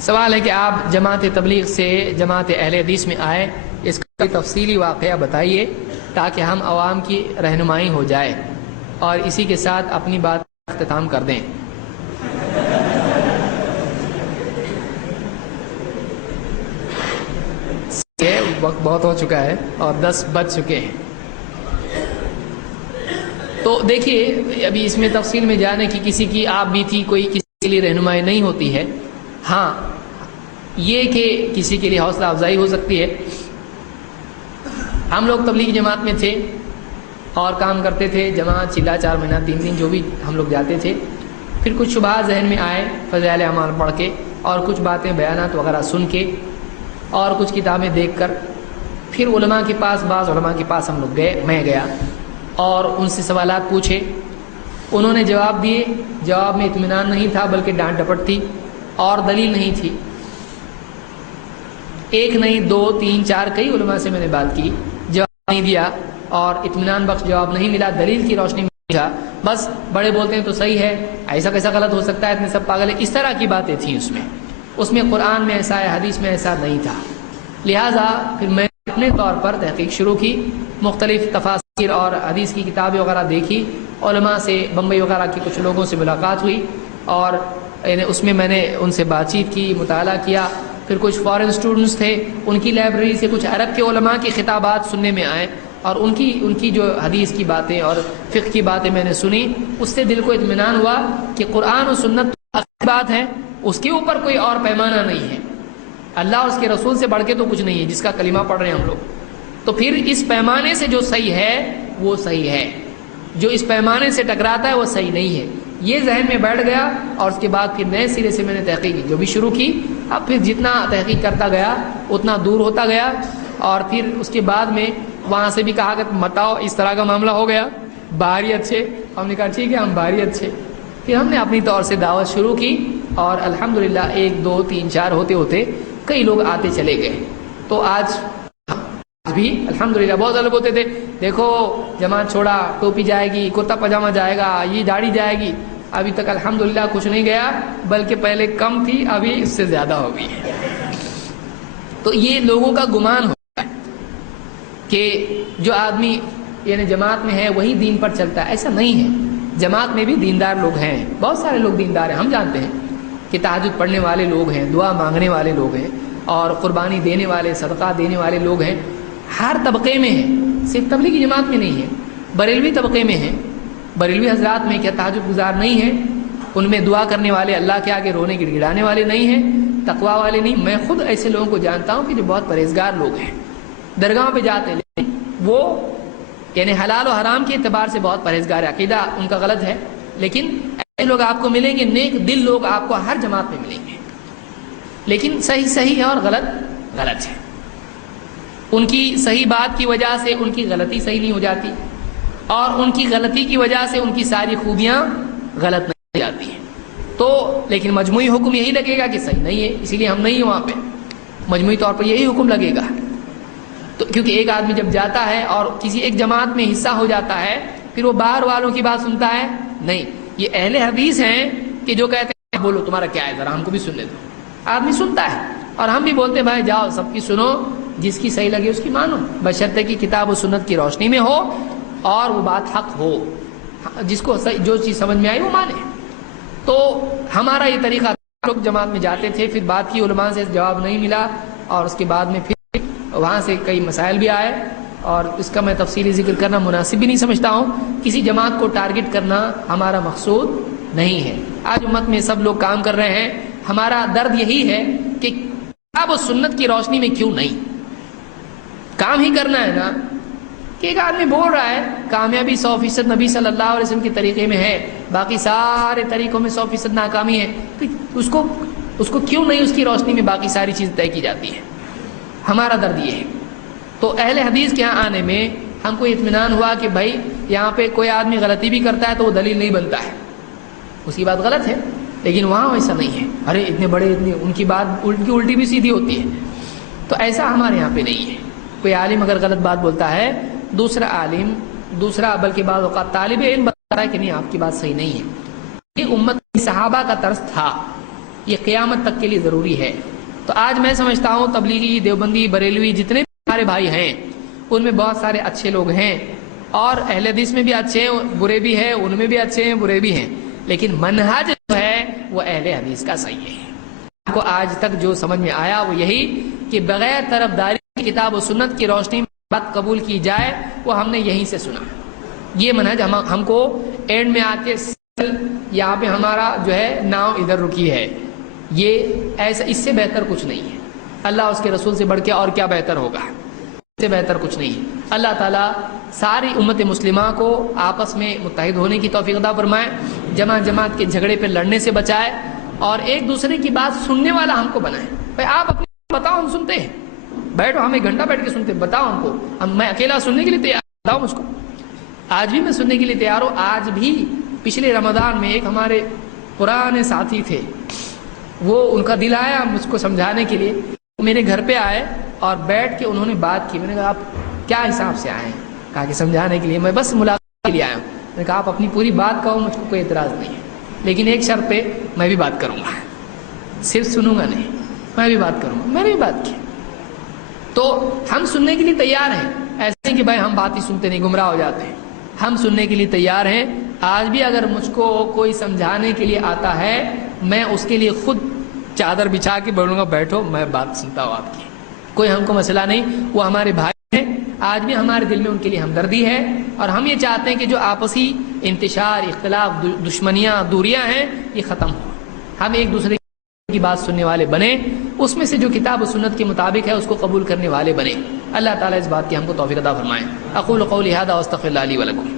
سوال ہے کہ آپ جماعت تبلیغ سے جماعت اہل حدیث میں آئے، اس کا تفصیلی واقعہ بتائیے تاکہ ہم عوام کی رہنمائی ہو جائے، اور اسی کے ساتھ اپنی بات کا اختتام کر دیں۔ وقت بہت ہو چکا ہے اور 10 بج چکے ہیں، تو دیکھیے ابھی اس میں تفصیل میں جانے کی کسی کی آپ بھی تھی، کوئی کسی کے لیے رہنمائی نہیں ہوتی ہے۔ ہاں یہ کہ کسی کے لیے حوصلہ افزائی ہو سکتی ہے۔ ہم لوگ تبلیغ جماعت میں تھے اور کام کرتے تھے، جماعت چلا 4 مہینہ 3 دن جو بھی ہم لوگ جاتے تھے، پھر کچھ شبہات ذہن میں آئے فضائل اعمال پڑھ کے، اور کچھ باتیں بیانات وغیرہ سن کے، اور کچھ کتابیں دیکھ کر، پھر علماء کے پاس، بعض علماء کے پاس ہم لوگ گئے، میں گیا اور ان سے سوالات پوچھے، انہوں نے جواب دیے، جواب میں اطمینان نہیں تھا بلکہ ڈانٹ ڈپٹ تھی اور دلیل نہیں تھی۔ ایک نہیں 2 3 4 کئی علماء سے میں نے بات کی، جواب نہیں دیا اور اطمینان بخش جواب نہیں ملا، دلیل کی روشنی میں تھا، بس بڑے بولتے ہیں تو صحیح ہے، ایسا کیسا غلط ہو سکتا ہے، اتنے سب پاگل ہے، اس طرح کی باتیں تھیں اس میں قرآن میں ایسا ہے، حدیث میں ایسا نہیں تھا۔ لہٰذا پھر میں اپنے طور پر تحقیق شروع کی، مختلف تفاسیر اور حدیث کی کتابیں وغیرہ دیکھی، علماء سے بمبئی وغیرہ کے کچھ لوگوں سے ملاقات ہوئی، اور اس میں میں نے ان سے بات چیت کی، مطالعہ کیا، پھر کچھ فارن اسٹوڈنٹس تھے، ان کی لائبریری سے کچھ عرب کے علماء کی خطابات سننے میں آئے، اور ان کی جو حدیث کی باتیں اور فقہ کی باتیں میں نے سنی، اس سے دل کو اطمینان ہوا کہ قرآن و سنت کی بات ہے، اس کے اوپر کوئی اور پیمانہ نہیں ہے، اللہ اور اس کے رسول سے بڑھ کے تو کچھ نہیں ہے جس کا کلمہ پڑھ رہے ہیں ہم لوگ، تو پھر اس پیمانے سے جو صحیح ہے وہ صحیح ہے، جو اس پیمانے سے ٹکراتا ہے وہ صحیح نہیں ہے، یہ ذہن میں بیٹھ گیا، اور اس کے بعد پھر نئے سرے سے میں نے تحقیق جو بھی شروع کی، اب پھر جتنا تحقیق کرتا گیا اتنا دور ہوتا گیا، اور پھر اس کے بعد میں وہاں سے بھی کہا کہ بتاؤ اس طرح کا معاملہ ہو گیا، باہری اچھے، ہم نے کہا ٹھیک ہے ہم باہری اچھے، پھر ہم نے اپنی طور سے دعوت شروع کی، اور الحمدللہ 1 2 3 4 ہوتے ہوتے کئی لوگ آتے چلے گئے، تو آج بھی الحمدللہ بہت لوگ ہوتے تھے، دیکھو جماعت چھوڑا، ٹوپی جائے گی، کرتا پاجامہ جائے گا، یہ داڑھی جائے گی، ابھی تک الحمدللہ کچھ نہیں گیا، بلکہ پہلے کم تھی ابھی اس سے زیادہ ہو گئی ہے۔ تو یہ لوگوں کا گمان ہوتا ہے کہ جو آدمی یعنی جماعت میں ہے وہی دین پر چلتا ہے، ایسا نہیں ہے، جماعت میں بھی دیندار لوگ ہیں، بہت سارے لوگ دیندار ہیں، ہم جانتے ہیں کہ تہجد پڑھنے والے لوگ ہیں، دعا مانگنے والے لوگ ہیں، اور قربانی دینے والے، صدقہ دینے والے لوگ ہیں، ہر طبقے میں ہیں، صرف تبلیغی جماعت میں نہیں ہے، بریلوی طبقے میں ہیں، بریلوی حضرات میں کیا تہجد گزار نہیں ہیں، ان میں دعا کرنے والے، اللہ کے آگے رونے گڑ گڑانے والے نہیں ہیں، تقوی والے نہیں، میں خود ایسے لوگوں کو جانتا ہوں کہ جو بہت پرہیزگار لوگ ہیں، درگاہوں پہ جاتے ہیں لیکن وہ یعنی حلال و حرام کے اعتبار سے بہت پرہیزگار ہے، عقیدہ ان کا غلط ہے، لیکن ایسے لوگ آپ کو ملیں گے، نیک دل لوگ آپ کو ہر جماعت میں ملیں گے، لیکن صحیح صحیح ہے اور غلط غلط ہے، ان کی صحیح بات کی وجہ سے ان کی غلطی صحیح نہیں ہو جاتی، اور ان کی غلطی کی وجہ سے ان کی ساری خوبیاں غلط نہیں ہو جاتی ہیں، تو لیکن مجموعی حکم یہی لگے گا کہ صحیح نہیں ہے، اسی لیے ہم نہیں ہیں وہاں پہ، مجموعی طور پر یہی حکم لگے گا، تو کیونکہ ایک آدمی جب جاتا ہے اور کسی ایک جماعت میں حصہ ہو جاتا ہے، پھر وہ باہر والوں کی بات سنتا ہے نہیں، یہ اہل حدیث ہیں کہ جو کہتے ہیں بولو تمہارا کیا ہے ذرا ہم کو بھی سننے دو، آدمی سنتا ہے، اور ہم بھی بولتے ہیں بھائی جاؤ سب کی سنو، جس کی صحیح لگے اس کی مانو، بشرطے کی کتاب و سنت کی روشنی میں ہو اور وہ بات حق ہو، جس کو جو چیز سمجھ میں آئی وہ مانے، تو ہمارا یہ طریقہ، لوگ جماعت میں جاتے تھے، پھر بات کی علماء سے جواب نہیں ملا، اور اس کے بعد میں پھر وہاں سے کئی مسائل بھی آئے، اور اس کا میں تفصیلی ذکر کرنا مناسب بھی نہیں سمجھتا ہوں، کسی جماعت کو ٹارگٹ کرنا ہمارا مقصود نہیں ہے، آج امت میں سب لوگ کام کر رہے ہیں، ہمارا درد یہی ہے کہ کتاب و سنت کی روشنی میں کیوں نہیں، کام ہی کرنا ہے نا، کہ ایک آدمی بول رہا ہے کامیابی 100% نبی صلی اللہ علیہ وسلم کے طریقے میں ہے، باقی سارے طریقوں میں 100% ناکامی ہے، تو اس کو کیوں نہیں اس کی روشنی میں باقی ساری چیز طے کی جاتی ہے، ہمارا درد یہ ہے، تو اہل حدیث کے یہاں آنے میں ہم کو اطمینان ہوا کہ بھائی یہاں پہ کوئی آدمی غلطی بھی کرتا ہے تو وہ دلیل نہیں بنتا ہے، اس کی بات غلط ہے، لیکن وہاں ایسا نہیں ہے، ارے اتنے بڑے ان کی بات الٹی بھی سیدھی ہوتی ہے، تو ایسا ہمارے یہاں پہ نہیں ہے، کوئی عالم اگر غلط بات بولتا ہے، دوسرا بلکہ بعض اوقات طالب علم بتا رہا ہے کہ نہیں آپ کی بات صحیح نہیں ہے، یہ امت صحابہ کا طرز تھا، یہ قیامت تک کے لیے ضروری ہے۔ تو آج میں سمجھتا ہوں تبلیغی، دیوبندی، بریلوی جتنے بھی ہمارے بھائی ہیں ان میں بہت سارے اچھے لوگ ہیں، اور اہل حدیث میں بھی اچھے ہیں، برے بھی ہیں، ان میں بھی اچھے ہیں، برے بھی ہیں، لیکن منہج جو ہے وہ اہل حدیث کا صحیح ہے۔ آپ کو آج تک جو سمجھ میں آیا وہ یہی کہ بغیر طرفداری کتاب و سنت کی روشنی میں بات قبول کی جائے، وہ ہم نے یہیں سے سنا۔ یہ منہج ہم کو اینڈ میں آ کے یہاں پہ ہمارا جو ہے ناؤ ادھر رکی ہے، یہ ایسا، اس سے بہتر کچھ نہیں ہے۔ اللہ اس کے رسول سے بڑھ کے اور کیا بہتر ہوگا، اس سے بہتر کچھ نہیں ہے۔ اللہ تعالیٰ ساری امت مسلمہ کو آپس میں متحد ہونے کی توفیق عطا فرمائے، جماعت کے جھگڑے پہ لڑنے سے بچائے، اور ایک دوسرے کی بات سننے والا ہم کو بنائے۔ بھائی آپ اپنی بتاؤ، ہم سنتے ہیں، بیٹھو، ہم ایک گھنٹہ بیٹھ کے سنتے ہیں، بتاؤ ہم کو، میں اکیلا سننے کے لیے تیار، بتاؤ مجھ کو، آج بھی میں سننے کے لیے تیار ہوں۔ آج بھی پچھلے رمضان میں ایک ہمارے پرانے ساتھی تھے، وہ ان کا دل آیا مجھ کو سمجھانے کے لیے، میرے گھر پہ آئے اور بیٹھ کے انہوں نے بات کی۔ میں نے کہا آپ کیا حساب سے آئے ہیں؟ کہا کہ سمجھانے کے لیے، میں بس ملاقات کے لیے آیا ہوں۔ میں نے کہا آپ اپنی پوری بات کہو، مجھ کو کوئی اعتراض نہیں ہے، لیکن ایک شرط پہ میں بھی بات کروں گا، صرف سنوں گا نہیں، میں بھی بات کروں گا۔ میں نے بھی بات کی۔ تو ہم سننے کے لیے تیار ہیں، ایسے نہیں کہ بھائی ہم بات ہی سنتے نہیں، گمراہ ہو جاتے ہیں۔ ہم سننے کے لیے تیار ہیں۔ آج بھی اگر مجھ کو کوئی سمجھانے کے لیے آتا ہے، میں اس کے لیے خود چادر بچھا کے بولوں گا بیٹھو، میں بات سنتا ہوں آپ کی، کوئی ہم کو مسئلہ نہیں۔ وہ ہمارے بھائی ہیں، آج بھی ہمارے دل میں ان کے لیے ہمدردی ہے، اور ہم یہ چاہتے ہیں کہ جو آپسی انتشار، اختلاف، دشمنیاں، دوریاں ہیں، یہ ختم ہو، ہم ایک دوسرے کی بات سننے والے بنیں، اس میں سے جو کتاب و سنت کے مطابق ہے اس کو قبول کرنے والے بنیں۔ اللہ تعالیٰ اس بات کی ہم کو توفیق عطا فرمائے۔ اقول قولی ھذا واستغفر اللہ لی ولکم۔